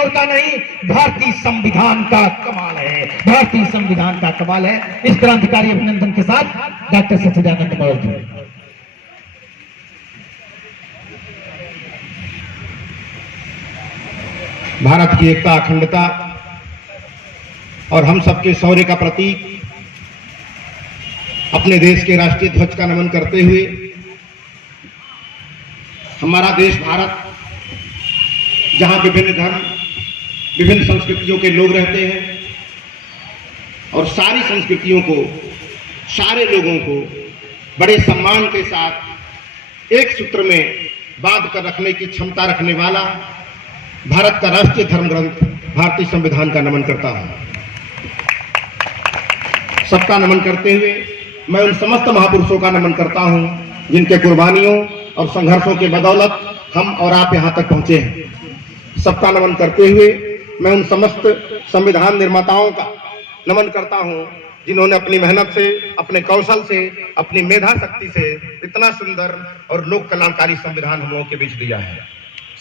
और का नहीं, भारतीय संविधान का कमाल है, भारतीय संविधान का कमाल है। इस क्रांतिकारी अभिनंदन के साथ डॉक्टर सच्चिदानंद मौर्य जी। भारत की एकता, अखंडता और हम सबके शौर्य का प्रतीक अपने देश के राष्ट्रीय ध्वज का नमन करते हुए, हमारा देश भारत जहां विभिन्न धर्म, विभिन्न संस्कृतियों के लोग रहते हैं और सारी संस्कृतियों को, सारे लोगों को बड़े सम्मान के साथ एक सूत्र में बांध कर रखने की क्षमता रखने वाला भारत का राष्ट्रीय धर्म ग्रंथ भारतीय संविधान का नमन करता हूं। सबका नमन करते हुए मैं उन समस्त महापुरुषों का नमन करता हूं जिनके कुर्बानियों और संघर्षों के बदौलत हम और आप यहां तक पहुंचे हैं। सबका नमन करते हुए मैं उन समस्त संविधान निर्माताओं का नमन करता हूं जिन्होंने अपनी मेहनत से, अपने कौशल से, अपनी मेधा शक्ति से इतना सुंदर और लोक कल्याणकारी संविधान हम लोगों के बीच दिया है।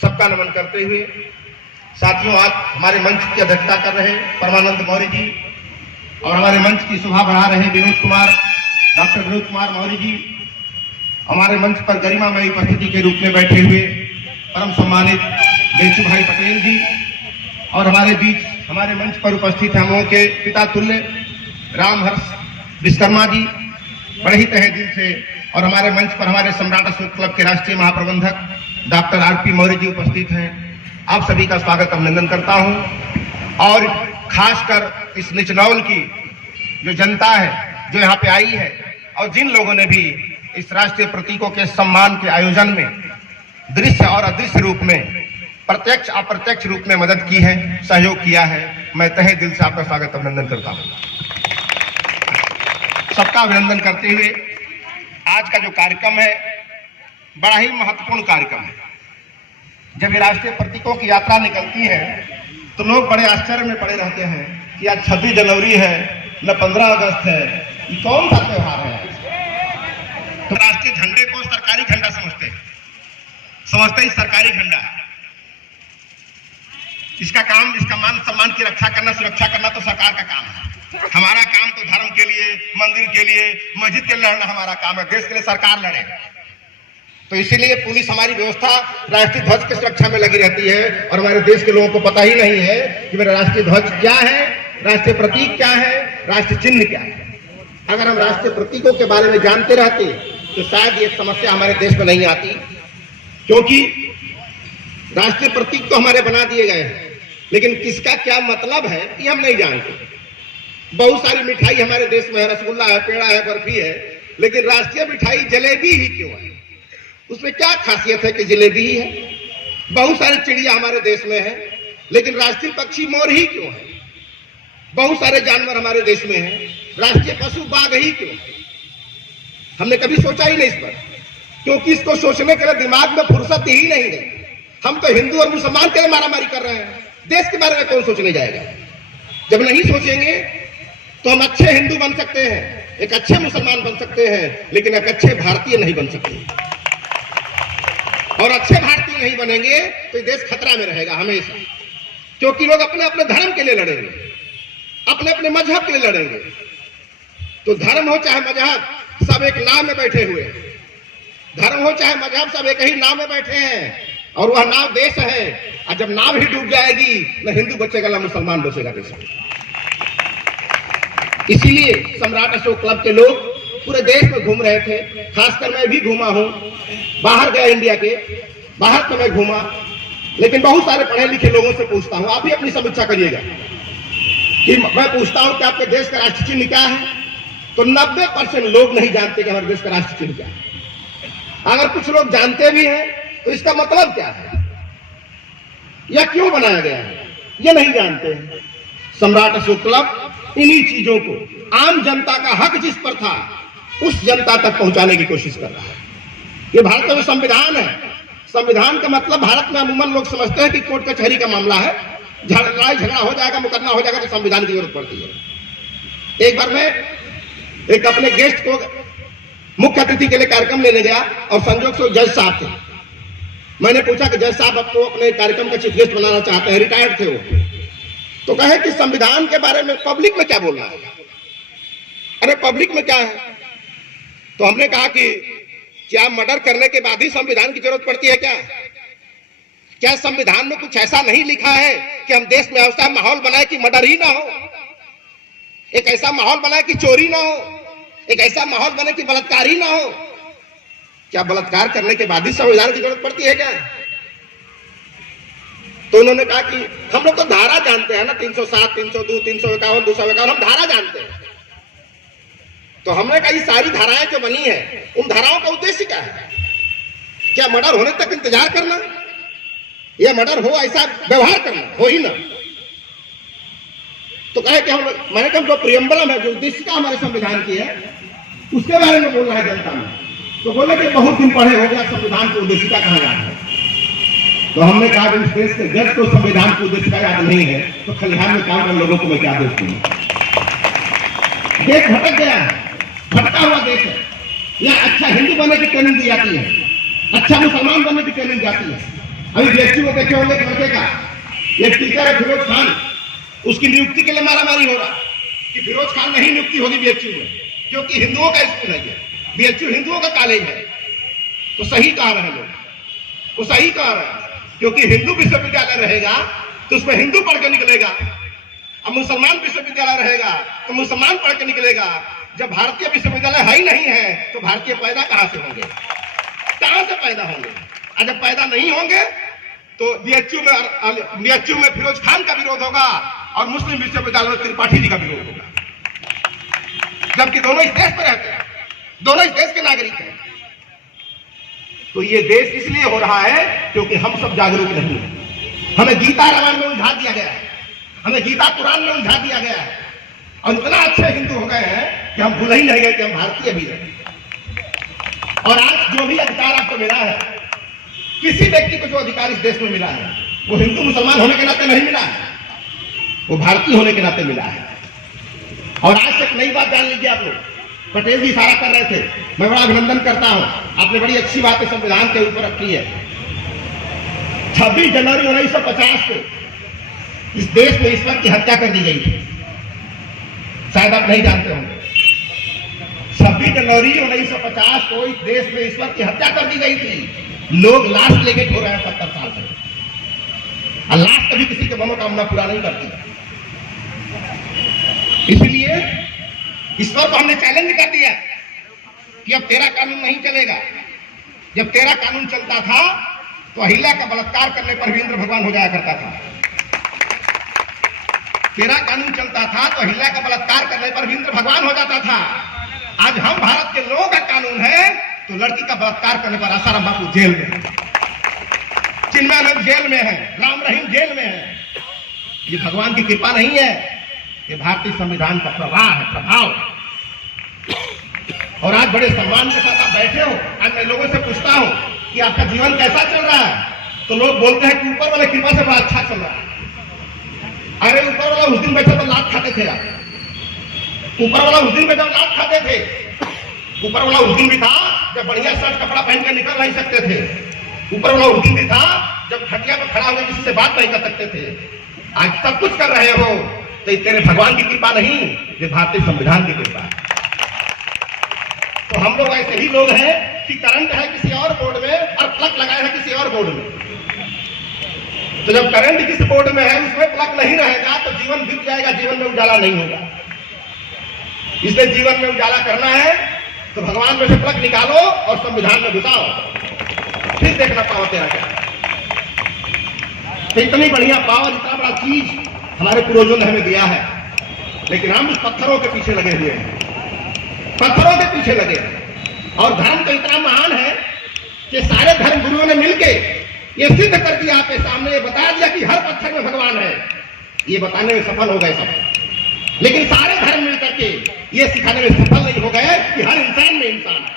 सबका नमन करते हुए साथियों, आज हमारे मंच की अध्यक्षता कर रहे परमानंद मौर्य जी और हमारे मंच की शोभा बढ़ा रहे डॉक्टर विनोद कुमार मौर्य जी, हमारे मंच पर गरिमामयी उपस्थिति के रूप में बैठे हुए परम सम्मानित बेचू भाई पटेल जी और हमारे बीच हमारे मंच पर उपस्थित हम लोगों के पिता तुल्य रामहर्ष विश्वकर्मा जी, बड़े ही तहे दिल से, और हमारे मंच पर हमारे सम्राट अशोक क्लब के राष्ट्रीय महाप्रबंधक डॉक्टर आरपी मौर्य जी उपस्थित हैं। आप सभी का स्वागत अभिनंदन करता हूं और खासकर इस निचनौल की जो जनता है जो यहाँ पे आई है और जिन लोगों ने भी इस राष्ट्रीय प्रतीकों के सम्मान के आयोजन में दृश्य और अदृश्य रूप में, प्रत्यक्ष अप्रत्यक्ष रूप में मदद की है, सहयोग किया है, मैं तहे दिल से आपका स्वागत अभिनंदन करता हूं। सबका अभिनंदन करते हुए आज का जो कार्यक्रम है बड़ा ही महत्वपूर्ण कार्यक्रम है। जब ये राष्ट्रीय प्रतीकों की यात्रा निकलती है तो लोग बड़े आश्चर्य में पड़े रहते हैं कि आज 26 जनवरी है, न 15 अगस्त है, ये कौन सा त्योहार है? तो राष्ट्रीय झंडे को सरकारी झंडा समझते ही सरकारी झंडा है। इसका काम, इसका मान सम्मान की रक्षा करना, सुरक्षा करना तो सरकार का काम है। हमारा काम तो धर्म के लिए, मंदिर के लिए, मस्जिद के लिए लड़ना हमारा काम है, देश के लिए सरकार लड़े। तो इसीलिए पुलिस, हमारी व्यवस्था राष्ट्रीय ध्वज की सुरक्षा में लगी रहती है और हमारे देश के लोगों को पता ही नहीं है कि मेरा राष्ट्रीय ध्वज क्या है, राष्ट्रीय प्रतीक क्या है, राष्ट्रीय चिन्ह क्या है। अगर हम राष्ट्रीय प्रतीकों के बारे में जानते रहते तो शायद ये समस्या हमारे देश में नहीं आती, क्योंकि राष्ट्रीय प्रतीक तो हमारे बना दिए गए हैं, लेकिन किसका क्या मतलब है ये हम नहीं जानते। बहुत सारी मिठाई हमारे देश में है, रसगुल्ला है, पेड़ा है, बर्फी है, लेकिन राष्ट्रीय मिठाई जलेबी ही क्यों है? उसमें क्या खासियत है कि जलेबी ही है? बहुत सारी चिड़िया हमारे देश में है, लेकिन राष्ट्रीय पक्षी मोर ही क्यों है? बहुत सारे जानवर हमारे देश में हैं, राष्ट्रीय पशु बाघ ही क्यों है? हमने कभी सोचा ही नहीं इस पर, क्योंकि इसको सोचने के लिए दिमाग में फुर्सत ही नहीं है। हम तो हिंदू और मुसलमान के लिए मारामारी कर रहे हैं, देश के बारे में कौन सोचने जाएगा? जब नहीं सोचेंगे तो हम अच्छे हिंदू बन सकते हैं, एक अच्छे मुसलमान बन सकते हैं, लेकिन एक अच्छे भारतीय नहीं बन सकते। और अच्छे भारतीय नहीं बनेंगे तो ये देश खतरा में रहेगा हमेशा, क्योंकि लोग अपने अपने धर्म के लिए लड़ेंगे, अपने अपने मजहब के लिए लड़ेंगे। तो धर्म हो चाहे मजहब, सब एक नाव में बैठे हुए हैं। धर्म हो चाहे मजहब, सब एक ही नाव में बैठे हैं और वह नाव देश है। और जब नाव ही डूब जाएगी, न हिंदू बचेगा न मुसलमान बचेगा देश में। इसीलिए सम्राट अशोक क्लब के लोग पूरे देश में घूम रहे थे, खासकर मैं भी घूमा हूं, बाहर गया, इंडिया के बाहर तो मैं घूमा, लेकिन बहुत सारे पढ़े लिखे लोगों से पूछता हूं, आप भी अपनी समीक्षा करिएगा कि मैं पूछता हूं कि आपके देश का राष्ट्रीय चिन्ह क्या है, तो 90% लोग नहीं जानते कि हमारे देश का राष्ट्रीय चिन्ह क्या है। अगर कुछ लोग जानते भी हैं तो इसका मतलब क्या है या क्यों बनाया गया है, ये नहीं जानते हैं। सम्राट अशोक क्लब इन्हीं चीजों को, आम जनता का हक जिस पर था उस जनता तक पहुंचाने की कोशिश कर रहा है। ये भारत का जो संविधान है, संविधान का मतलब भारत में अमूमन लोग समझते हैं कि कोर्ट कचहरी का मामला है, लड़ाई झगड़ा हो जाएगा, मुकदमा हो जाएगा तो संविधान की जरूरत पड़ती है। एक बार मैं एक अपने गेस्ट को मुख्य अतिथि के लिए कार्यक्रम लेने गया और संजोग से जज साहब थे। मैंने पूछा कि जज साहब आपको अपने कार्यक्रम का चीफ गेस्ट बनाना चाहते हैं, रिटायर्ड थे वो, तो कहे कि संविधान के बारे में पब्लिक में क्या बोलना है। अरे पब्लिक में क्या है? तो हमने कहा कि क्या मर्डर करने के बाद ही संविधान की जरूरत पड़ती है क्या? क्या संविधान में कुछ ऐसा नहीं लिखा है कि हम देश में ऐसा माहौल बनाए कि मर्डर ही ना हो, एक ऐसा माहौल बनाए कि चोरी ना हो, एक ऐसा माहौल बने कि बलात्कार ही ना हो? क्या बलात्कार करने के बाद ही संविधान की जरूरत पड़ती है क्या? तो उन्होंने कहा कि हम लोग तो धारा जानते हैं ना, 307, 302, 351, 251, हम धारा जानते हैं। तो हमने कहा ये सारी धाराएं जो बनी है, उन धाराओं का उद्देश्य क्या है? क्या मर्डर होने तक इंतजार करना, या मर्डर हो ऐसा व्यवहार करना, हो ही ना? तो कहे कि मैंने कहा जो प्रियम्बलम है, जो उद्देशिका हमारे संविधान की है, उसके बारे में बोलना है जनता में। तो बोले कि बहुत दिन पढ़े हो गया, संविधान की उद्देशिका कहाँ याद है? तो हमने कहा इस देश के जज को संविधान की उद्देशिका याद नहीं है, तो खलिहान में काम करने लोगों को मैं क्या दोष दूं? देश भटक गया है, भटका हुआ देश है। यहाँ अच्छा हिंदू बनने की ट्रेनिंग दी जाती है, अच्छा मुसलमान बनने की ट्रेनिंग जाती है। अभी बीएचयू को देखे होंगे लड़के का, एक टीचर है फिरोज खान, उसकी नियुक्ति के लिए मारामारी हो रहा कि फिरोज खान नहीं नियुक्ति होगी बीएचयू में, क्योंकि हिंदुओं का स्कूल है, बीएचयू हिंदुओं का कॉलेज है। तो सही कह रहे हैं लोग, वो सही कह रहे हैं, क्योंकि हिंदू विश्वविद्यालय रहेगा तो उसमें हिंदू पढ़ के निकलेगा, अब मुसलमान विश्वविद्यालय रहेगा तो मुसलमान पढ़ के निकलेगा। जब भारतीय विश्वविद्यालय है ही नहीं है तो भारतीय पैदा कहां से होंगे? कहां से पैदा होंगे? और जब पैदा नहीं होंगे तो बीएचयू में फिरोज खान का विरोध होगा और मुस्लिम विश्वविद्यालय में त्रिपाठी जी का विरोध होगा, जबकि दोनों इस देश में रहते हैं, दोनों इस देश के नागरिक हैं। तो ये देश इसलिए हो रहा है क्योंकि हम सब जागरूक नहीं है। हमें गीता रामायण में उलझा दिया गया है, हमें गीता कुरान में उलझा दिया गया है, और इतना अच्छे हिंदू हो गए हैं कि हम भूल ही नहीं गए कि हम भारतीय भी हैं। और आज जो भी अधिकार आपको मिला है, किसी व्यक्ति को जो अधिकार इस देश में मिला है, वो हिंदू मुसलमान होने के नाते नहीं मिला है, वो भारतीय होने के नाते मिला है। और आज तक नई बात जान लीजिए आप लोग, पटेल जी इशारा कर रहे थे, मैं बड़ा अभिनंदन करता हूं, आपने बड़ी अच्छी बातें संविधान के ऊपर रखी है। 26 जनवरी 1950 को इस देश में ईश्वर की हत्या कर दी गई थी, शायद आप नहीं जानते होंगे। 26 जनवरी 1950 को इस देश में ईश्वर की हत्या कर दी गई थी। लोग लाश लेके हो रहे हैं 70 साल से, और लाश कभी किसी के मनोकामना पूरा नहीं करती। इसलिए ईश्वर को हमने चैलेंज कर दिया कि अब तेरा कानून नहीं चलेगा। जब तेरा कानून चलता था तो अहिल्या का बलात्कार करने पर भी इंद्र भगवान हो जाया करता था। तेरा कानून चलता था तो अहिल्या का बलात्कार करने पर भी इंद्र भगवान हो जाता था। आज हम भारत के लोगों का कानून है तो लड़की का बलात्कार करने पर आसाराम बापू जेल में है, चिन्मयानंद जेल में है, राम रहीम जेल में है। ये भगवान की कृपा नहीं है, ये भारतीय संविधान का प्रभाव है, प्रभाव। और आज बड़े सम्मान के साथ आप बैठे हो। आज मैं लोगों से पूछता हूं कि आपका जीवन कैसा चल रहा है, तो लोग बोलते हैं कि ऊपर वाले कृपा से बड़ा अच्छा चल रहा है। अरे ऊपर वाला उस दिन बैठा तो लात खाते थे आप, ऊपर वाला उस दिन बैठा लात खाते थे। ऊपर वाला उस दिन भी था जब बढ़िया शर्ट कपड़ा पहन के निकल नहीं सकते थे। ऊपर वाला उस दिन भी था जब खटिया पर खड़ा होकर किसी से बात नहीं कर सकते थे। आज सब कुछ कर रहे हो तो तेरे भगवान की कृपा नहीं, ये भारतीय संविधान की कृपा है। तो हम लोग ऐसे ही लोग हैं कि करंट है किसी और बोर्ड में और प्लग लगाए है किसी और बोर्ड में। तो जब करंट किसी बोर्ड में है उसमें प्लग नहीं रहेगा तो जीवन बीत जाएगा, जीवन में उजाला नहीं होगा। इसलिए जीवन में उजाला करना है तो भगवान में से प्लग निकालो और संविधान में घुसाओ, फिर देखना पावर तेरा क्या। तो इतनी बढ़िया पावर, इतना बड़ा चीज हमारे पूर्वजों ने हमें दिया है, लेकिन हम उस पत्थरों के पीछे लगे हुए हैं, पत्थरों के पीछे लगे। और धर्म तो इतना महान है कि सारे धर्म गुरुओं ने मिलके ये सिद्ध कर दिया, आपके सामने ये बता दिया कि हर पत्थर में भगवान है। ये बताने में सफल हो गए सब, लेकिन सारे धर्म मिलकर के ये सिखाने में सफल नहीं हो गए कि हर इंसान में इंसान है,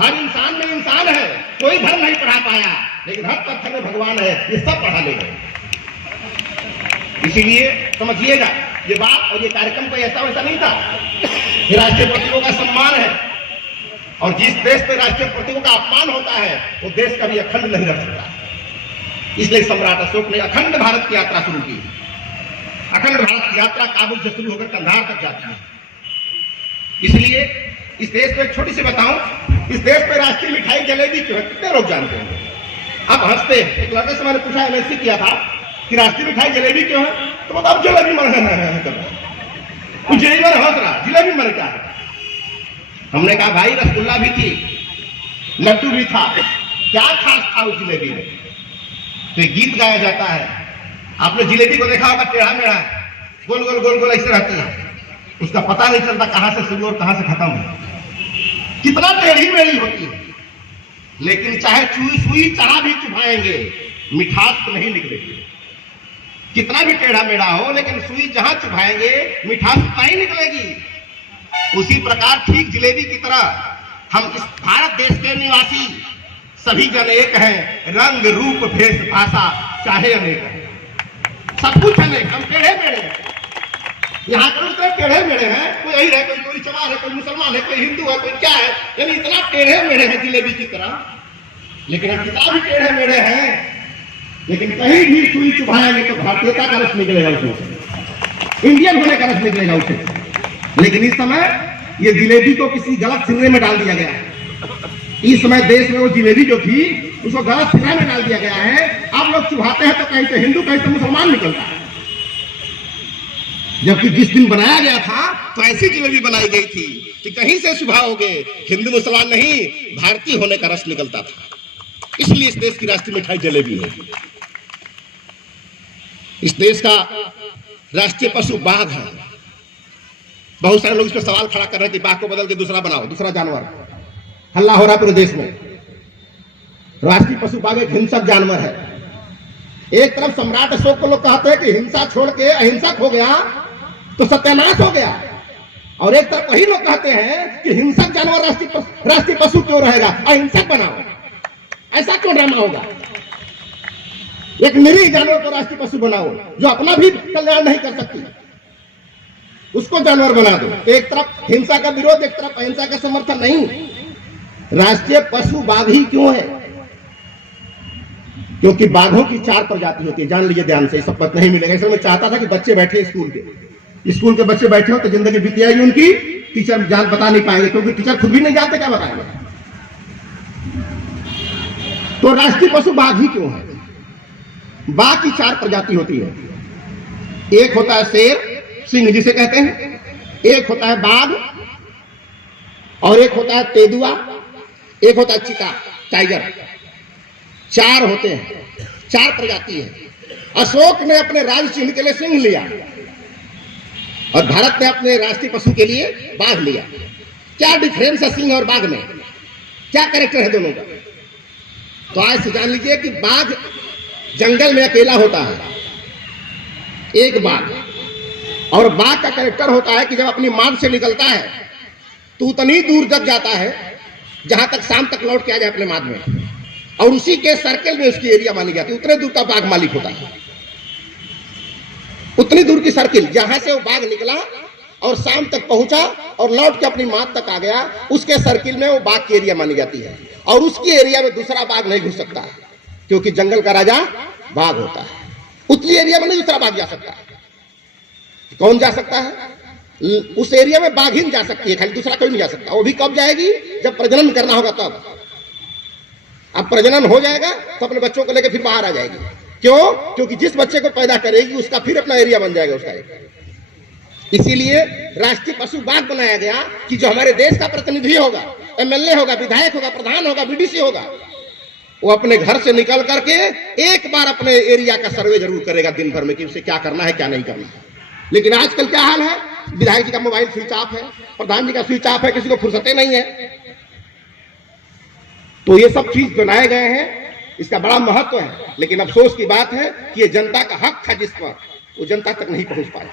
हर इंसान में इंसान है। कोई धर्म नहीं पढ़ा पाया, लेकिन हर पत्थर में भगवान है, ये सब पढ़ा ले गए। इसीलिए समझिएगा ये बात, और ये कार्यक्रम कोई ऐसा वैसा नहीं था, ये राष्ट्रीय प्रतियों का सम्मान है। और जिस देश में राष्ट्रीय प्रतीकों का अपमान होता है वो देश कभी अखंड नहीं रह सकता। इसलिए सम्राट अशोक ने अखंड भारत की यात्रा शुरू की। अखंड भारत की यात्रा काबुल से शुरू होकर कंधार तक जाती है। इसलिए इस देश में छोटी सी बताऊं, इस देश में राष्ट्रीय मिठाई जलेबी क्यों है? कितने लोग जानते हैं? अब हंसते हैं। एक लड़के से मैंने पूछा, एमएससी किया था, कि राष्ट्रीय मिठाई जलेबी क्यों है? तो बताओ जलेबी मन कुछ जलेबी मन हंस रहा, जलेबी मन क्या है? हमने कहा भाई रसगुल्ला भी थी, लड्डू भी था, क्या खास था उस जलेबी में? तो एक गीत गाया जाता है, आपने जिलेबी को देखा होगा, टेढ़ा मेढ़ा गोल गोल गोल गोल ऐसे रहती है, उसका पता नहीं चलता कहां से शुरू और कहां से खत्म है, कितना टेढ़ी मेढ़ी होती है। लेकिन चाहे सुई सुई चढ़ा भी चुभाएंगे, मिठास तो नहीं निकलेगी। कितना भी टेढ़ा मेढ़ा हो, लेकिन सुई जहां चुभाएंगे मिठास उतना ही निकलेगी। उसी प्रकार ठीक जिलेबी की तरह हम इस भारत देश के निवासी सभी जन एक हैं, रंग रूप भेष भाषा चाहे अनेक है, सब कुछ अनेक, हम टेढ़े मेढ़े हैं। यहाँ पर उतने टेढ़े मेढ़े हैं, कोई अहीर है, कोई चमार है, कोई मुसलमान है, कोई हिंदू है, कोई क्या है, यानी इतना टेढ़े मेढ़े हैं जिलेबी की तरह। लेकिन हम कितना भी टेढ़े मेढ़े हैं, लेकिन कहीं भी सुई चुभाएंगे तो भारतीयता का रस निकलेगा उसमें, इंडियन होने का रस निकलेगा उसे। लेकिन इस समय ये जिलेबी को किसी गलत सिरे में डाल दिया गया है। इस समय देश में वो जिलेबी जो थी उसको गलत सिरे में डाल दिया गया है। आप लोग चुभाते हैं तो कहीं तो हिंदू कहीं तो मुसलमान निकलता है, जबकि जिस दिन बनाया गया था तो ऐसी जिलेबी बनाई गई थी कि कहीं से चुभाओगे हिंदू मुसलमान नहीं, भारतीय होने का रस निकलता था। इसलिए इस देश की राष्ट्रीय मिठाई जलेबी है। इस देश का राष्ट्रीय पशु बाघ है। बहुत सारे लोग इस पर सवाल खड़ा कर रहे हैं कि बाघ को बदल के दूसरा बनाओ, दूसरा जानवर। हल्ला हो रहा है पूरे देश में। राष्ट्रीय पशु बाघ एक हिंसक जानवर है। एक तरफ सम्राट अशोक को लोग कहते हैं कि हिंसा छोड़ के अहिंसक हो गया तो सत्यानाश हो गया, और एक तरफ वही लोग कहते हैं कि हिंसक जानवर राष्ट्रीय पशु क्यों रहेगा, अहिंसक बनाओ। ऐसा क्यों ड्रामा होगा? एक निरीह जानवर को राष्ट्रीय पशु बनाओ जो अपना भी कल्याण नहीं कर सकती, उसको जानवर बना दो। एक तरफ हिंसा का विरोध, एक तरफ अहिंसा का समर्थन नहीं। राष्ट्रीय पशु बाघ ही क्यों है? क्योंकि बाघों की 4 प्रजाति होती है। जान लीजिए ध्यान से, सब पता नहीं मिलेगा। इसलिए मैं चाहता था कि बच्चे बैठे, स्कूल के बच्चे बैठे हो तो जिंदगी बीती आएगी उनकी, टीचर जान बता नहीं पाएंगे, क्योंकि टीचर खुद भी नहीं जानते क्या बताएंगे। तो राष्ट्रीय पशु बाघ ही क्यों है? बाघ की 4 प्रजाति होती है। एक होता है शेर, सिंह जिसे कहते हैं, एक होता है बाघ, और एक होता है तेंदुआ, एक होता है चीता, टाइगर। 4 होते हैं, 4 प्रजाति है। अशोक ने अपने राज्य चिन्ह के लिए सिंह लिया और भारत ने अपने राष्ट्रीय पशु के लिए बाघ लिया। क्या डिफरेंस है सिंह और बाघ में? क्या कैरेक्टर है दोनों का? तो आज से जान लीजिए कि बाघ जंगल में अकेला होता है, एक बाघ, और बाघ का कैरेक्टर होता है कि जब अपनी मां से निकलता है तो उतनी दूर तक जाता है जहां तक शाम तक लौट के आ जाए अपने मां में, और उसी के सर्कल में उसकी एरिया मानी जाती है। उतने दूर का बाघ मालिक होता है, उतनी दूर की सर्किल जहां से वो बाघ निकला और शाम तक पहुंचा और लौट के अपनी मां तक आ गया, उसके सर्किल में वो बाघ की एरिया मानी जाती है। और उसकी एरिया में दूसरा बाघ नहीं घुस सकता, क्योंकि जंगल का राजा बाघ होता है। उतनी एरिया में नहीं दूसरा बाघ जा सकता। कौन जा सकता है? उस एरिया में बाघिन जा सकती है, खाली दूसरा कोई नहीं जा सकता। वो भी कब जाएगी? जब प्रजनन करना होगा तब। अब प्रजनन हो जाएगा तो अपने बच्चों को लेकर फिर बाहर आ जाएगी। क्यों? क्योंकि जिस बच्चे को पैदा करेगी उसका फिर अपना एरिया बन जाएगा उसका एक। इसीलिए राष्ट्रीय पशु बाघ बनाया गया कि जो हमारे देश का प्रतिनिधि होगा, एमएलए होगा, विधायक होगा, प्रधान होगा, बीडीसी होगा, वो अपने घर से निकल करके एक बार अपने एरिया का सर्वे जरूर करेगा दिन भर में कि उसे क्या करना है क्या नहीं करना है। लेकिन आजकल क्या हाल है? विधायक जी का मोबाइल स्विच ऑफ है, प्रधान जी का स्विच ऑफ है, किसी को फुर्सतें नहीं है। तो ये सब चीज बनाए गए हैं, इसका बड़ा महत्व है। लेकिन अफसोस की बात है कि ये जनता का हक था जिस पर, वो जनता तक नहीं पहुंच पाया।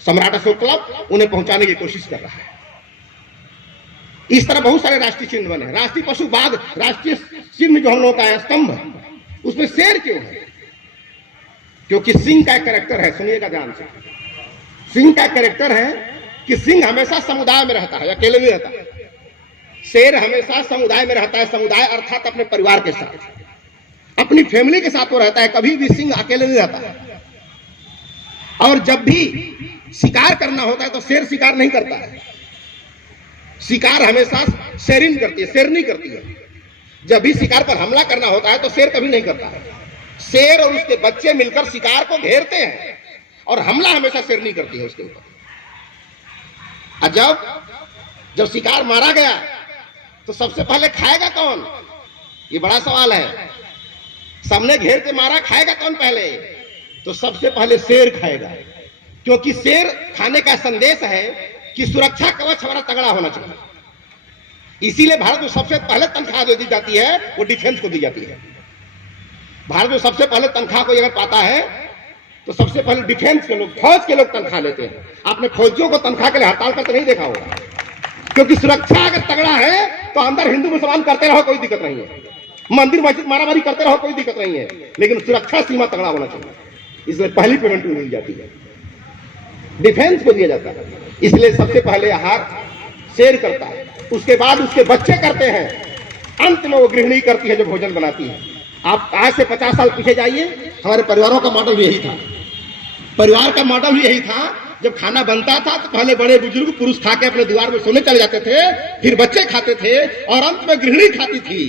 सम्राट अशोक क्लब उन्हें पहुंचाने की कोशिश कर रहा है। इस तरह बहुत सारे राष्ट्रीय चिन्ह बने। राष्ट्रीय पशु बाघ, राष्ट्रीय चिन्ह जो हम लोगों का है स्तंभ, उसमें शेर क्यों है? क्योंकि सिंह का कैरेक्टर है, सुनिएगा ध्यान से। सिंह का कैरेक्टर है कि सिंह हमेशा समुदाय में रहता है, अकेले नहीं रहता। शेर हमेशा समुदाय में रहता है, समुदाय अर्थात अपने परिवार के साथ, अपनी फैमिली के साथ वो रहता है, कभी भी सिंह अकेले नहीं रहता है। और जब भी शिकार करना होता है तो शेर शिकार नहीं करता है, शिकार हमेशा शेरिन करती है, शेरनी करती है। जब भी शिकार पर हमला करना होता है तो शेर कभी नहीं करता है। शेर और उसके बच्चे मिलकर शिकार को घेरते हैं और हमला हमेशा शेरनी करती है उसके ऊपर। जब शिकार मारा गया तो सबसे पहले खाएगा कौन, ये बड़ा सवाल है। सबने घेर के मारा, खाएगा कौन पहले? तो सबसे पहले शेर खाएगा, क्योंकि शेर खाने का संदेश है कि सुरक्षा कवच हमारा तगड़ा होना चाहिए। इसीलिए भारत में सबसे पहले तनख्वाह जो दी जाती है वो डिफेंस को दी जाती है। भारत में सबसे पहले तनख्वाह कोई अगर पाता है तो सबसे पहले डिफेंस के लोग, फौज के लोग तनख्वाह लेते हैं। आपने फौजियों को तनख्वाह के लिए हड़ताल करते नहीं देखा होगा, क्योंकि सुरक्षा अगर तगड़ा है तो अंदर हिंदू मुसलमान करते रहो, कोई दिक्कत नहीं है, मंदिर मस्जिद मारामारी करते रहो, कोई दिक्कत नहीं है, लेकिन सुरक्षा सीमा तगड़ा होना चाहिए। इसलिए पहली पेमेंट दी जाती है, डिफेंस को दिया जाता है। इसलिए सबसे पहले आहार शेर करता है, उसके बाद उसके बच्चे करते हैं, अंत में वो गृहिणी करती है जो भोजन बनाती है। आप आज से 50 साल पीछे जाइए, हमारे परिवारों का मॉडल भी यही था। परिवार का मॉडल भी यही था, जब खाना बनता था तो पहले बड़े बुजुर्ग पुरुष खा के अपने दीवार में सोने चले जाते थे, फिर बच्चे खाते थे और अंत में गृहिणी खाती थी।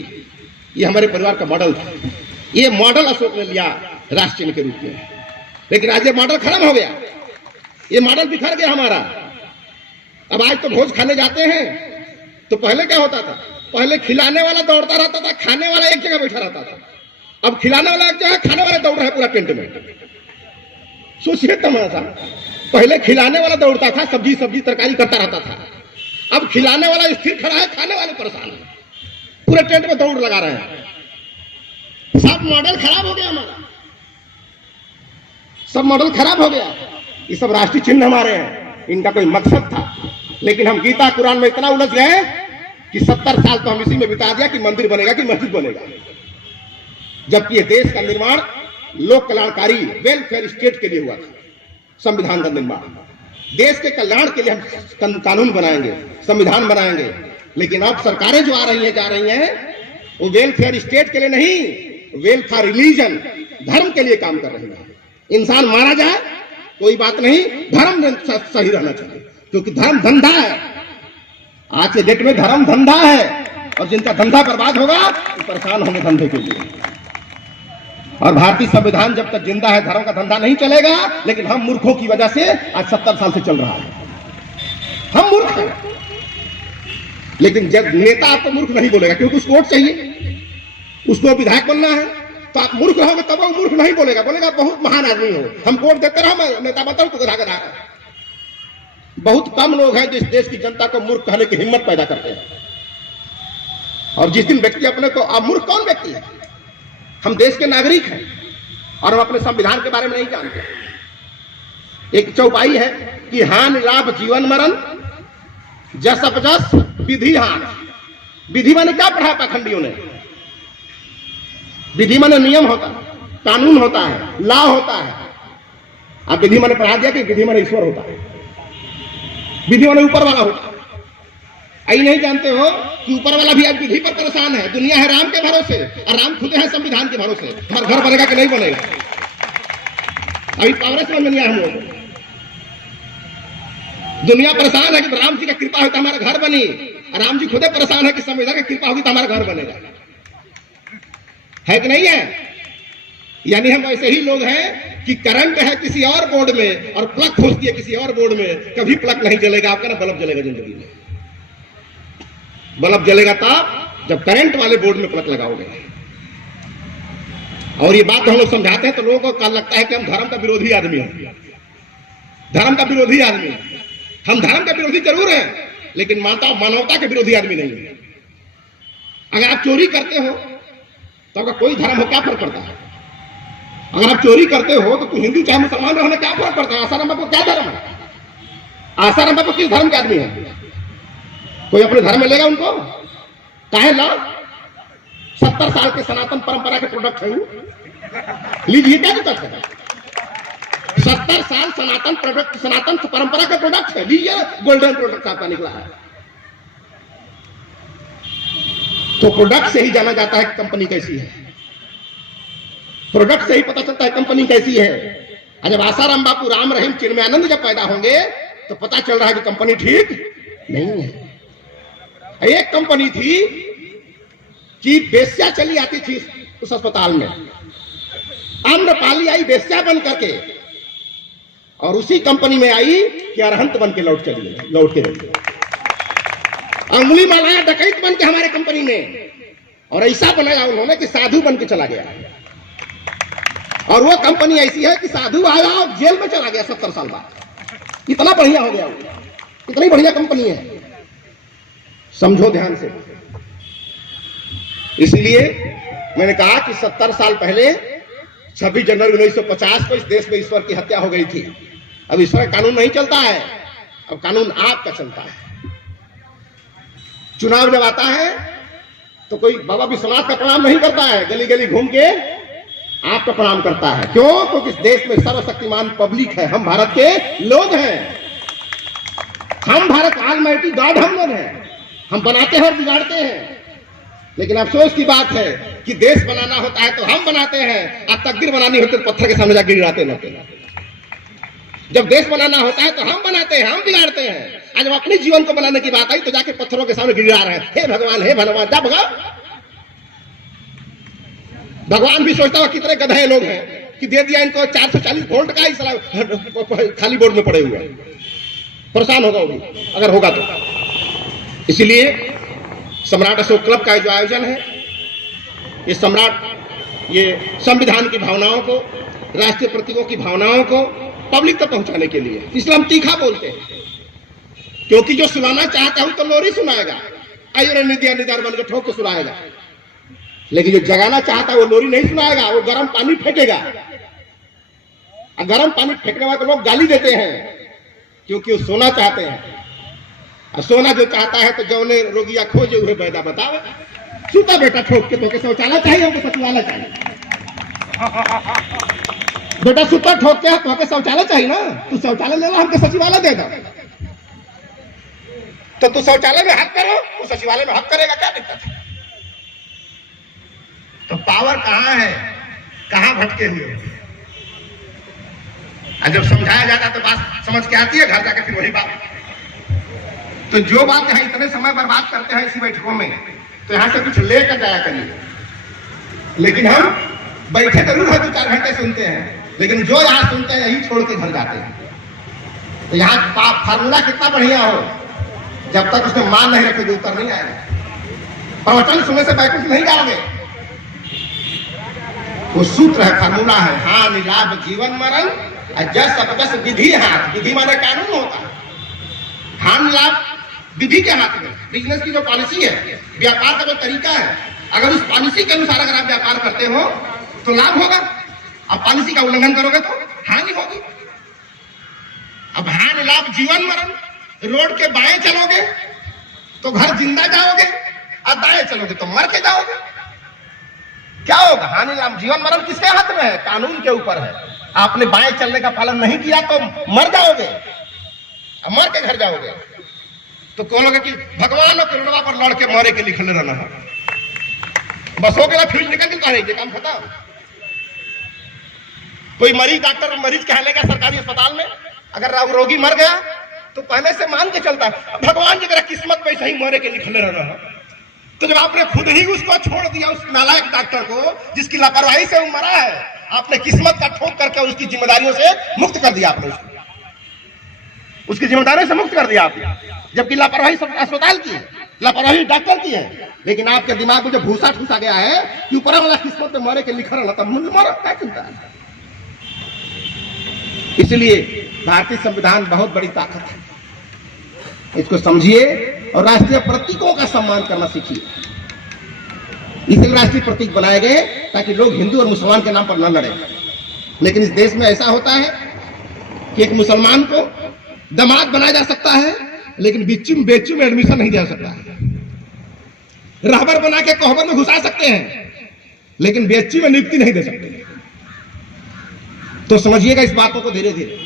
ये हमारे परिवार का मॉडल था। ये मॉडल अशोक ने लिया राष्ट्र चिन्ह के रूप में, लेकिन आज ये मॉडल खत्म हो गया, ये मॉडल बिखर गया हमारा। अब आज तो भोज खाने जाते हैं तो पहले क्या होता था, पहले खिलाने वाला दौड़ता रहता था, खाने वाला एक जगह बैठा रहता था। अब खिलाने वाला एक जगह, खाने वाले दौड़ रहे पूरा टेंट में। सोचिए तमाशा, पहले खिलाने वाला दौड़ता था, सब्जी सब्जी तरकारी करता रहता था। अब खिलाने वाला स्थिर खड़ा है, खाने वाले परेशान है, पूरे टेंट में दौड़ लगा रहे हैं। सब मॉडल खराब हो गया हमारा, सब मॉडल खराब हो गया। ये सब राष्ट्रीय चिन्ह हमारे हैं, इनका कोई मकसद था, लेकिन हम गीता कुरान में इतना उलझ गए कि 70 साल तो हम इसी में बिता दिया कि मंदिर बनेगा कि मस्जिद बनेगा, जबकि ये देश का निर्माण लोक कल्याणकारी वेलफेयर स्टेट के लिए हुआ था। संविधान का निर्माण देश के कल्याण के लिए हम कानून बनाएंगे, संविधान बनाएंगे, लेकिन अब सरकारें जो आ रही हैं जा रही हैं वो वेलफेयर स्टेट के लिए नहीं, वेलफेयर रिलीजन, धर्म के लिए काम कर रही है। इंसान मारा जाए कोई बात नहीं, धर्म सही रहना चाहिए, क्योंकि धर्म धंधा है। आज के डेट में धर्म धंधा है, और जिनका धंधा बर्बाद होगा वो परेशान होंगे धंधे के लिए। और भारतीय संविधान जब तक जिंदा है धर्म का धंधा नहीं चलेगा, लेकिन हम मूर्खों की वजह से आज 70 साल से चल रहा है। हम मूर्ख हैं, लेकिन जब नेता आपको मूर्ख नहीं बोलेगा, क्योंकि उसको वोट चाहिए, उसको विधायक बनना है, तो आप मूर्ख रहोगे तब वो मूर्ख नहीं बोलेगा, बोलेगा बहुत महान आदमी हो, हम वोट देते रहो, मैं नेता बताऊं तो गधा। बहुत कम लोग हैं जिस देश की जनता को मूर्ख कहने की हिम्मत पैदा करते हैं। और जिस दिन व्यक्ति अपने को, आप मूर्ख कौन व्यक्ति है? हम देश के नागरिक हैं और हम अपने संविधान के बारे में नहीं जानते। एक चौपाई है कि हानि लाभ जीवन मरण, जस अपजस विधि हानि। विधि माने क्या पढ़ा पाखंडियों ने? विधि माने नियम होता है, कानून होता है, लॉ होता है। आप विधि माने पढ़ा दिया कि विधि माने ईश्वर होता है, विधि माने ऊपर वाला होता है। आई नहीं जानते हो कि ऊपर वाला भी आज विधि पर परेशान है। दुनिया है राम के भरोसे और राम खुद है संविधान के भरोसे। हमारा घर बनेगा कि नहीं बनेगा, अभी पावर समझ में नहीं आया हम लोग। दुनिया परेशान है कि राम जी की कृपा हो तो हमारा घर बनी, और राम जी खुद परेशान है कि संविधान की कृपा होगी तो हमारा घर बनेगा, है कि नहीं है? यानी हम ऐसे ही लोग हैं कि करंट है किसी और बोर्ड में और प्लग खोजती है किसी और बोर्ड में, कभी प्लग नहीं जलेगा आपका, ना बल्ब जलेगा जिंदगी में। बल्ब जलेगा तब जब करंट वाले बोर्ड में प्लग लगाओगे। और ये बात हम लोग समझाते हैं तो लोगों को लगता है कि हम धर्म का विरोधी आदमी हैं, धर्म का विरोधी आदमी। हम धर्म का विरोधी जरूर हैं, लेकिन मानवता के विरोधी आदमी नहीं है। अगर आप चोरी करते हो तो अगर कोई धर्म हो क्या फर्क पड़ता है? अगर आप चोरी करते हो तो हिंदू चाहे मुसलमान रहने क्या फर्क पड़ता है? आसाराम बापू क्या धर्म है? आसाराम बापू किस धर्म के आदमी है? कोई अपने धर्म में लेगा उनको? काहे ला? 70 साल के सनातन परंपरा के प्रोडक्ट है, लीजिए क्या दिक्कत है? 70 साल सनातन प्रोडक्ट, सनातन परंपरा का प्रोडक्ट है, लीजिए गोल्डन प्रोडक्ट आपका निकला है। तो प्रोडक्ट से ही जाना जाता है कि कंपनी कैसी है, प्रोडक्ट से ही पता चलता है कंपनी कैसी है। और जब आसाराम बापू, राम रहीम, चिन्मयानंद जब पैदा होंगे तो पता चल रहा है कि कंपनी ठीक नहीं है। एक कंपनी थी कि बेस्या चली आती थी उस अस्पताल में, आम्रपाली आई बेस्या बन करके, और उसी कंपनी में आई कि अरहंत बन के लौट के गई। अंगुली मालाया डकैत बन के हमारे कंपनी में, और ऐसा बनाया उन्होंने कि साधु बन के चला गया। और वो कंपनी ऐसी है कि साधु आया और जेल में चला गया 70 साल बाद। इतना बढ़िया हो गया, इतनी बढ़िया कंपनी है, समझो ध्यान से। इसलिए मैंने कहा कि 70 साल पहले 26 जनवरी 1950 को इस देश में ईश्वर की हत्या हो गई थी। अब ईश्वर का कानून नहीं चलता है, अब कानून आपका चलता है। चुनाव जब आता है तो कोई बाबा विश्वनाथ का प्रणाम नहीं करता है, गली गली घूम के आपका प्रणाम करता है। क्यों? क्योंकि इस देश में सर्वशक्तिमान पब्लिक है, हम भारत के लोग हैं, हम भारत ऑलमाइटी गॉड हम लोग हैं। हम बनाते हैं और बिगाड़ते हैं, लेकिन अफसोस की बात है कि देश बनाना होता है तो हम बनाते हैं, और तकदीर बनानी होती है तो पत्थर के सामने जाकर गिराते रहते। जब देश बनाना होता है तो हम बनाते हैं, हम बिगाड़ते हैं। आज जब अपने जीवन को बनाने की बात आई तो जाके पत्थरों के सामने गिरा रहे हैं, हे भगवान, हे भगवान, जा भगवान। भगवान भी सोचता हुआ कितने गधे लोग हैं कि दे दिया इनको 440 वोल्ट का ही खाली बोर्ड में पड़े हुए हैं, परेशान होगा वो भी अगर होगा तो। इसलिए सम्राट अशोक क्लब का जो आयोजन है, ये सम्राट, ये संविधान की भावनाओं को, राष्ट्रीय प्रतीकों की भावनाओं को पब्लिक तक पहुंचाने के लिए। इसलिए हम तीखा बोलते हैं, क्योंकि जो सुनाना चाहता हूं तो लोरी सुनाएगा, आयो निदार बन के ठोक के सुनाएगा, लेकिन जो जगाना चाहता है वो लोरी नहीं सुनाएगा, वो गर्म पानी फेंकेगा। और गर्म पानी फेंकने वाले लोग गाली देते हैं क्योंकि वो सोना चाहते हैं। और सोना जो चाहता है तो जौने रोगिया खोजे हुए पैदा बताओ, सूता बेटा ठोक के, तो शौचालय चाहिए, हमको सचिवालय चाहिए। बेटा सूता ठोक के तो शौचालय चाहिए ना, तू शौचालय ले लो, हमको सचिवालय दे दो। तो तू शौचालय में हक करो, तू सचिवालय में हक करेगा, क्या दिक्कत है? तो पावर कहां है, कहां भटके हुए? और जब समझाया जाता तो बात समझ के आती है, घर जाकर फिर वही बात। तो जो बात है इतने समय बर्बाद करते हैं इसी बैठकों में, तो यहां से कुछ लेकर जाया करिए। लेकिन हम बैठे जरूर है, 2-4 घंटे सुनते हैं, लेकिन जो यहां सुनते हैं यही छोड़ के घर जाते हैं। तो यहाँ फार्मूला कितना बढ़िया हो, जब तक उसने मान नहीं रखे उत्तर नहीं आएगा। प्रवचन सुनने से बैकुंठ नहीं जाओगे। वो सूत्र है, फार्मूला है, हानि लाभ जीवन मरण, जस अपजस विधि हाथ। विधि माने कानून होता है, हानि लाभ विधि के हाथ में। बिजनेस की जो पॉलिसी है, व्यापार का जो तरीका है, अगर उस पॉलिसी के अनुसार अगर आप व्यापार करते हो तो लाभ होगा, अब पॉलिसी का उल्लंघन करोगे तो हानि होगी। अब हानि लाभ जीवन मरण, रोड के बाएं चलोगे तो घर जिंदा जाओगे, और दाएं चलोगे तो मर के जाओगे। क्या होगा? हानि लाभ जीवन मरण किसके हाथ में है? कानून के ऊपर है। आपने बाएं चलने का पालन नहीं किया तो मर जाओगे, मर के घर जाओगे। तो बोलोगे कि भगवान और करुणा पर लड़ के मरे के लिखल रहना है, बस हो गया, फ्यूज निकल के करेंगे, काम खत्म। कोई मरीज, डॉक्टर मरीज कह लेगा सरकारी अस्पताल में, अगर रोगी मर गया तो पहले से मान के चलता है भगवान की तरह किस्मत पे सही मरे के लिखले रहना है। तो जब आपने खुद ही उसको छोड़ दिया, उस नालायक डॉक्टर को जिसकी लापरवाही से वो मरा है, आपने किस्मत का ठोक करके उसकी जिम्मेदारियों से मुक्त कर दिया। आपने उसकी जिम्मेदारियों से मुक्त कर दिया आपने, जबकि लापरवाही अस्पताल की है, लापरवाही डॉक्टर की है। लेकिन आपके दिमाग में जो भूसा ठूसा गया है कि ऊपर वाला किस्मत में मरे के लिखा रहना, तब मरो, क्या चिंता है? इसलिए भारतीय संविधान बहुत बड़ी ताकत है, इसको समझिए और राष्ट्रीय प्रतीकों का सम्मान करना सीखिए। इसलिए राष्ट्रीय प्रतीक बनाए गए ताकि लोग हिंदू और मुसलमान के नाम पर न लड़े। लेकिन इस देश में ऐसा होता है कि एक मुसलमान को दामाद बनाया जा सकता है, लेकिन बेच्चू में एडमिशन नहीं दिया जा सकता। रहबर बना के कोहबर में घुसा सकते हैं, लेकिन बेच्चू में नियुक्ति नहीं दे सकते। तो समझिएगा इस बातों को धीरे धीरे,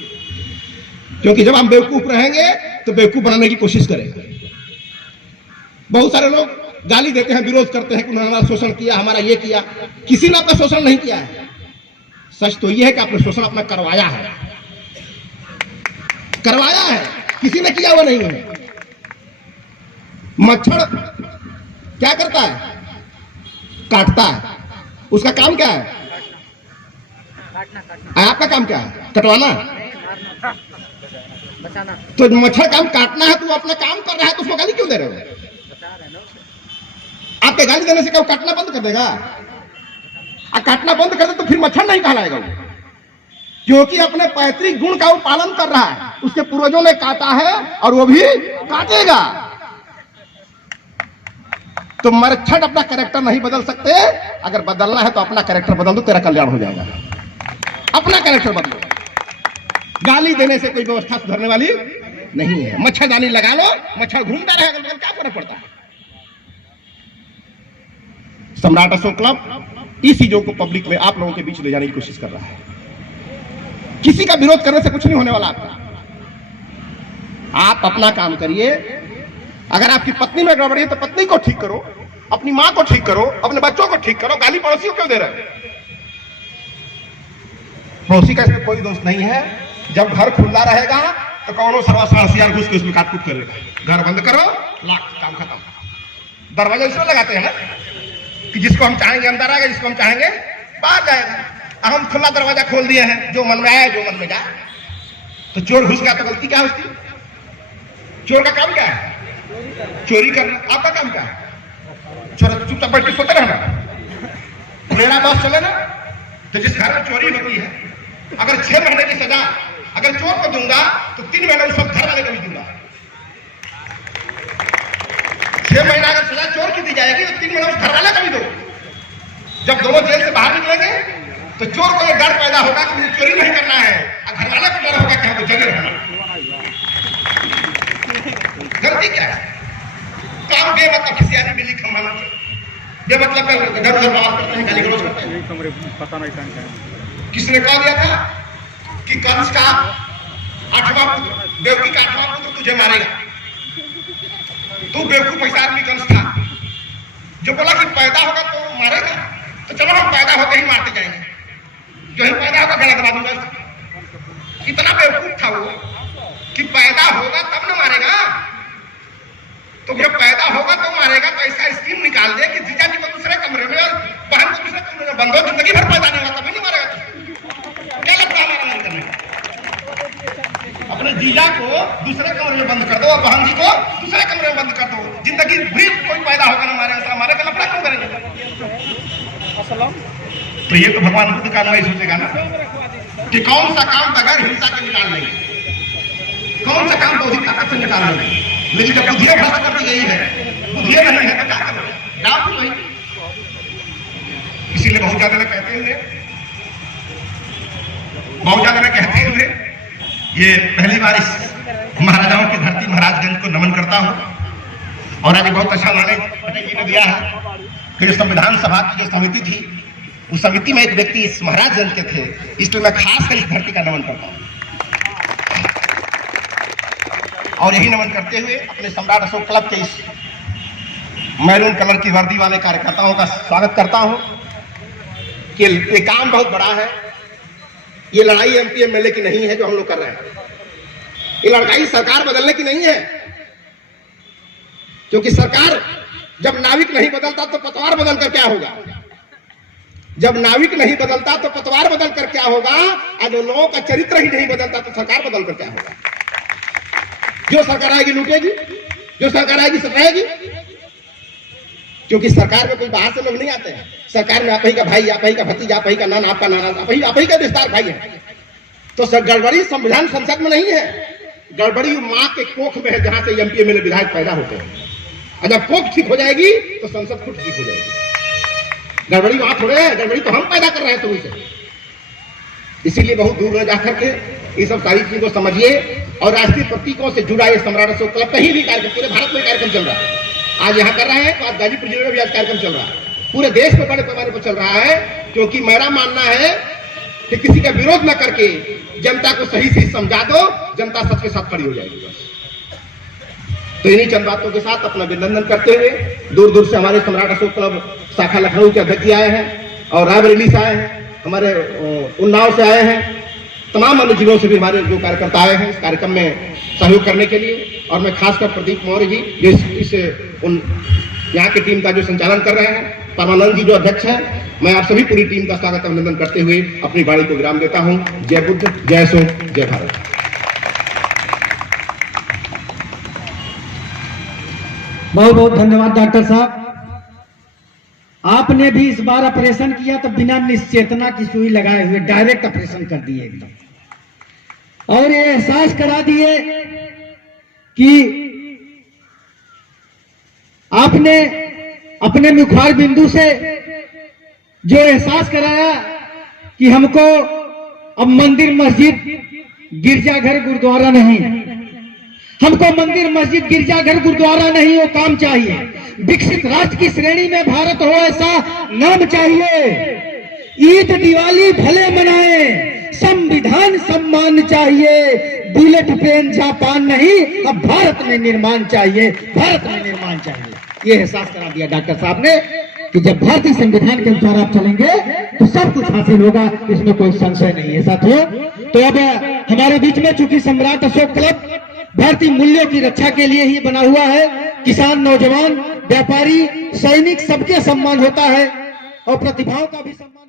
क्योंकि जब हम बेवकूफ रहेंगे तो बेवकूफ बनाने की कोशिश करेंगे। बहुत सारे लोग गाली देते हैं, विरोध करते हैं कि उन्होंने हमारा शोषण किया, हमारा ये किया। किसी ने आपका शोषण नहीं किया है। सच तो यह है कि आपने शोषण अपना करवाया है, किसी ने किया हुआ नहीं है। मच्छर क्या करता है? काटता है। उसका काम क्या है? आपका काम क्या है? कटवाना। तो मच्छर काम काटना है, तो वो अपना काम कर रहा है, तो उसको गाली क्यों दे रहे हो? आपके गाली देने से क्या वो काटना बंद कर देगा? काटना बंद कर दे तो फिर मच्छर नहीं कहलाएगा वो, क्योंकि अपने पैतृक गुण का वो पालन कर रहा है। उसके पूर्वजों ने काटा है और वो भी काटेगा। तो मच्छर अपना कैरेक्टर नहीं बदल सकते। अगर बदलना है तो अपना कैरेक्टर बदल दो, तेरा कल्याण हो जाएगा। अपना कैरेक्टर बदलो। गाली देने से कोई व्यवस्था सुधरने वाली नहीं है। मच्छरदानी लगा लो, मच्छर घूमता रहेगा, क्या फर्क पड़ता है? सम्राट अशोक क्लब इस चीजों को पब्लिक में आप लोगों के बीच ले जाने की कोशिश कर रहा है। किसी का विरोध करने से कुछ नहीं होने वाला आपका। आप अपना काम करिए। अगर आपकी पत्नी में गड़बड़ी है तो पत्नी को ठीक करो, अपनी मां को ठीक करो, अपने बच्चों को ठीक करो। गाली पड़ोसी को क्यों दे रहे हैं? पड़ोसी का इसमें कोई दोष नहीं है। जब घर खुला रहेगा तो कौनो सर्वसार घुस के उसमें काटकूट करेगा। घर बंद करो, लाख काम खत्म। दरवाजा इसमें लगाते हैं ना कि जिसको हम चाहेंगे अंदर आएगा, जिसको हम चाहेंगे बाहर जाएगा। हम खुला दरवाजा खोल दिए हैं, जो मन में आए जो मन में जाए। तो चोर घुस गया तो गलती क्या है उसकी? चोर का काम क्या है? चोरी करना। आपका काम क्या है? चोर चुपचाप बैठ के सोते रहना। मेरा बॉस चले ना, तो जिस घर में चोरी होती है, अगर 6 महीने की सजा अगर चोर को दूंगा तो 3 महीने उस घर वाले को भी दूंगा। 6 महीना अगर सजा चोर की दी जाएगी तो 3 महीने उस घर वाले को भी दो। जब दोनों जेल से बाहर निकलेंगे तो चोर को यह डर पैदा होगा कि मुझे चोरी नहीं करना है, और घर वाले को डर होगा कि हमको जगह रहना। गलती क्या है? काम बेमतलब खिसियानी बिल्ली खंभाना, बेमतलब घर घर बात करते हैं, गाली गलौज करते हैं। किसने कह दिया था कि कंस का 8वां पुत्र, देवकी का 8वां पुत्र तुझे मारेगा? तू बेवकूफ ऐसा आदमी कंस था जो बोला कि पैदा होगा तो मारेगा, तो चलो हम पैदा होते ही मारते जाएंगे, जो ही पैदा होगा गला दबा दूंगा। कितना बेवकूफ था वो कि पैदा होगा तब न मारेगा। तो जब पैदा होगा तो मारेगा, तो ऐसा स्कीम निकाल दे कि जीजा जी को दूसरे कमरे में और बहन को दूसरे कमरे में बंद हो, जिंदगी भर पैदा नहीं होगा तभी नहीं मारेगा। क्या लगता है हमारा नहीं करने? अपने जीजा को दूसरे कमरे में बंद कर दो और बहन जी को दूसरे कमरे में बंद कर दो, जिंदगी भी कोई पैदा होगा ना मारेगा। हमारे का लफड़ा क्यों करेंगे? तो ये तो भगवान बुद्ध का नहीं सोचेगा ना कि कौन सा काम बगैर हिंसा के निकाल लेंगे, कौन सा काम बौद्धिक ताकत से निकाल लेंगे। लेकिन जब बुद्धिया भ्रष्ट करती गई है, बुद्धिया नहीं है तो क्या करें? डांट तो नहीं। इसीलिए बहुत ज्यादा कहते हुए ये पहली बार इस महाराजाओं की धरती महाराजगंज को नमन करता हूं। और आज बहुत अच्छा नारे पटेल जी ने दिया है कि जो संविधान सभा की जो समिति थी, उस समिति में एक व्यक्ति इस महाराजगंज के थे, इसलिए मैं खासकर इस धरती का नमन करता हूं। और यही नमन करते हुए अपने सम्राट अशोक क्लब के इस मैरून कलर की वर्दी वाले कार्यकर्ताओं का स्वागत करता हूं कि ये काम बहुत बड़ा है। ये लड़ाई एमपी एमएलए की नहीं है जो हम लोग कर रहे हैं, ये लड़ाई सरकार बदलने की नहीं है। क्योंकि सरकार जब नाविक नहीं बदलता तो पतवार बदल कर क्या होगा? जब नाविक नहीं बदलता तो पतवार बदल कर क्या होगा? और जो लोगों का चरित्र ही नहीं बदलता तो सरकार बदल कर क्या होगा? जो सरकार आएगी लूटेगी, जो सरकार आएगी सताएगी। क्योंकि सरकार में कोई बाहर से लोग नहीं आते हैं। सरकार में आप ही का भाई, आप ही का भतीजा, आप ही का नाना, आपका नाना, आप ही का विस्तार भाई है। तो गड़बड़ी संविधान संसद में नहीं है, गड़बड़ी माँ के कोख में है जहां से एमपी एमएलए विधायक पैदा होते हैं। और जब कोख ठीक हो जाएगी तो संसद खुद ठीक हो जाएगी। गड़बड़ी वहां थोड़े है, गड़बड़ी तो हम पैदा कर रहे हैं तुम से। इसीलिए बहुत दूर न जाकर के ये सब सारी चीजों को समझिए। और राष्ट्रीय प्रतीकों से जुड़ा ये सम्राट अशोक क्लब कहीं भी कार्यक्रम, पूरे भारत में कार्यक्रम चल रहा है। आज यहाँ कर रहे हैं तो आज गाजीपुर जिले में भी आज कार्यक्रम चल रहा है, पूरे देश में बड़े पैमाने पर चल रहा है। क्योंकि मेरा मानना है कि किसी का विरोध न करके जनता को सही सही समझा दो, जनता सच के साथ खड़ी हो जाएगी। बस तो इन्हीं चंद बातों के साथ अपना अभिनंदन करते हुए दूर दूर से हमारे सम्राट अशोक क्लब शाखा लखनऊ के अध्यक्ष जी आए हैं और रायबरेली से आए हैं, हमारे उन्नाव से आए हैं, तमाम अन्य जिलों से भी हमारे जो कार्यकर्ता आए हैं इस कार्यक्रम में सहयोग करने के लिए। और मैं खासकर प्रदीप मौर्य जी जो यहाँ की टीम का जो संचालन कर रहे हैं, परमानंद जी जो अध्यक्ष हैं, मैं आप सभी पूरी टीम का स्वागत अभिनंदन करते हुए अपनी वाणी को विराम देता हूँ। जय बुद्ध, जय सोम, जय भारत। बहुत बहुत धन्यवाद डॉक्टर साहब। आपने भी इस बार ऑपरेशन किया तो बिना निश्चेतना की सुई लगाए हुए डायरेक्ट ऑपरेशन कर दिए एकदम, और ये एहसास करा दिए कि आपने अपने मुखार बिंदु से जो एहसास कराया कि हमको अब मंदिर मस्जिद गिरजाघर गुरुद्वारा नहीं, हमको मंदिर मस्जिद गिरजाघर गुरुद्वारा नहीं, वो काम चाहिए। विकसित राष्ट्र की श्रेणी में भारत हो ऐसा नाम चाहिए। ईद दिवाली भले मनाए, संविधान सम्मान चाहिए। बुलेट ट्रेन जापान नहीं, अब भारत में निर्माण चाहिए, भारत में निर्माण चाहिए। ये एहसास करा दिया डॉक्टर साहब ने कि जब भारतीय संविधान के अनुसार आप चलेंगे तो सब कुछ हासिल होगा, इसमें कोई संशय नहीं है साथियों। तो अब हमारे बीच में चूंकि सम्राट अशोक क्लब भारतीय मूल्यों की रक्षा के लिए ही बना हुआ है, किसान, नौजवान, व्यापारी, सैनिक सबके सम्मान होता है और प्रतिभाओं का भी सम्मान